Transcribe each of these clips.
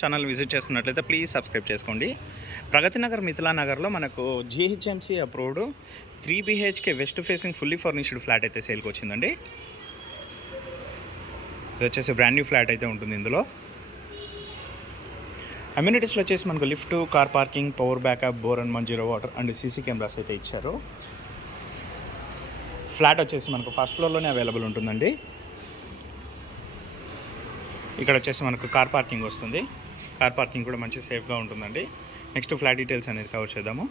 Channel visit చేస్తున్నట్లయితే please subscribe చేసుకోండి. ప్రగతి నగర్ మిథిలా నగర్లో మనకు GHMC approved 3 BHK west facing fully furnished flat అయితే సేల్కి వచ్చిందండి. ఇది వచ్చేసి బ్రాండ్ న్యూ ఫ్లాట్ అయితే ఉంటుంది. ఇందులో అమ్యూనిటీస్లో వచ్చేసి మనకు lift, car parking, power backup, bore and 10 water and CC cameras అయితే ఇచ్చారు. ఫ్లాట్ వచ్చేసి మనకు ఫస్ట్ ఫ్లోర్లోనే అవైలబుల్ ఉంటుందండి. ఇక్కడ వచ్చేసి మనకు కార్ పార్కింగ్ వస్తుంది. కార్ పార్కింగ్ కూడా మంచి సేఫ్గా ఉంటుందండి. నెక్స్ట్ ఫ్లాట్ డీటెయిల్స్ అనేది కవర్ చేద్దాము.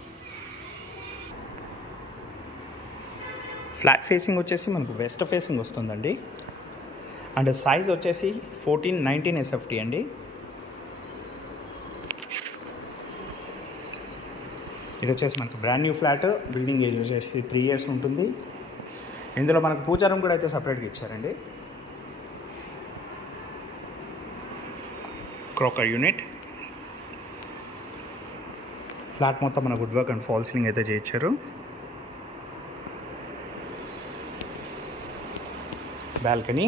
ఫ్లాట్ ఫేసింగ్ వచ్చేసి మనకు వెస్ట్ ఫేసింగ్ వస్తుందండి. అండ్ సైజ్ వచ్చేసి 14-19 SFT అండి. ఇది వచ్చేసి మనకు brand new flat. Building age వచ్చేసి 3 years ఉంటుంది. ఇందులో మనకు పూజా రూమ్ కూడా అయితే సపరేట్గా ఇచ్చారండి. క్రోకర్ యూనిట్. ఫ్లాట్ మొత్తం మన wood work and fall ceiling అయితే చేయించారు. బాల్కనీ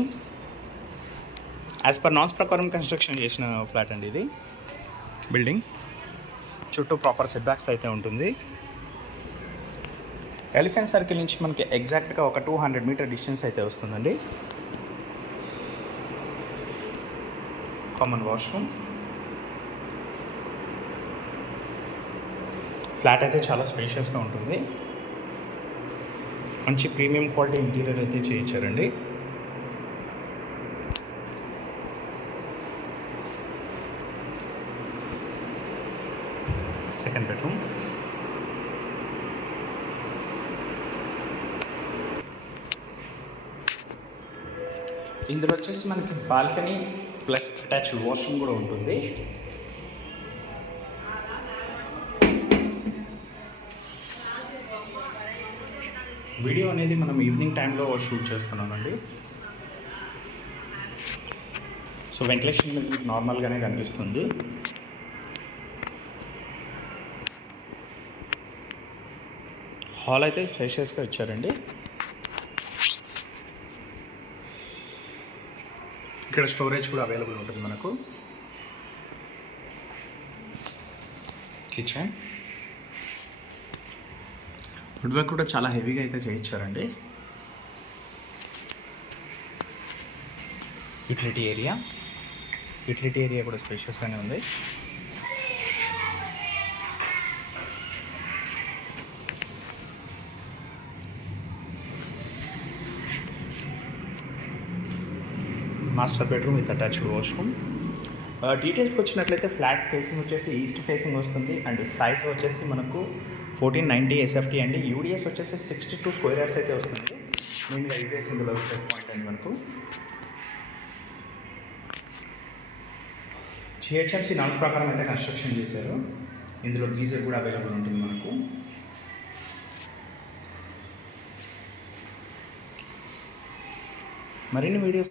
యాజ్ పర్ నాన్స్ ప్రకారం కన్స్ట్రక్షన్ చేసిన ఫ్లాట్ అండి ఇది. బిల్డింగ్ చుట్టూ ప్రాపర్ సెట్ బ్యాక్స్ అయితే ఉంటుంది. ఎలిఫెంట్ సర్కిల్ నుంచి మనకి ఎగ్జాక్ట్గా ఒక 200 మీటర్ డిస్టెన్స్ అయితే వస్తుందండి. Common washroom. ఫ్లాట్ అయితే చాలా స్పేషియస్గా ఉంటుంది. మంచి ప్రీమియం క్వాలిటీ ఇంటీరియర్ అయితే చేయించారండి. Second bedroom. ఇందులో వచ్చేసి మనకి బాల్కనీ ప్లస్ అటాచ్డ్ వాష్రూమ్ కూడా ఉంటుంది. వీడియో అనేది మనం ఈవినింగ్ టైంలో షూట్ చేస్తున్నామండి. సో వెంటిలేషన్ మీకు నార్మల్గానే కనిపిస్తుంది. హాల్ అయితే స్పేషియస్గా ఇచ్చారండి. ఇక్కడ స్టోరేజ్ కూడా అవైలబుల్ ఉంటుంది మనకు. కిచెన్ వుడ్ వర్క్ కూడా చాలా హెవీగా అయితే చేయించారండి. యూటిలిటీ ఏరియా కూడా స్పేషియస్గానే ఉంది. Master bedroom with attached washroom. డీటెయిల్స్కి వచ్చినట్లయితే ఫ్లాట్ ఫేసింగ్ వచ్చేసి ఈస్ట్ ఫేసింగ్ వస్తుంది. అండ్ సైజ్ వచ్చేసి మనకు 1490 SFT అండి. యూడిఎస్ వచ్చేసి 62 square yards అయితే వస్తుంది. మెయిన్గా యూడిఎస్ ఇందులో ప్లస్ పాయింట్ అండి. మనకు GHMC నామ్స్ ప్రకారం అయితే కన్స్ట్రక్షన్ చేశారు. ఇందులో గీజర్ కూడా అవైలబుల్ ఉంటుంది మనకు. మరిన్ని వీడియోస్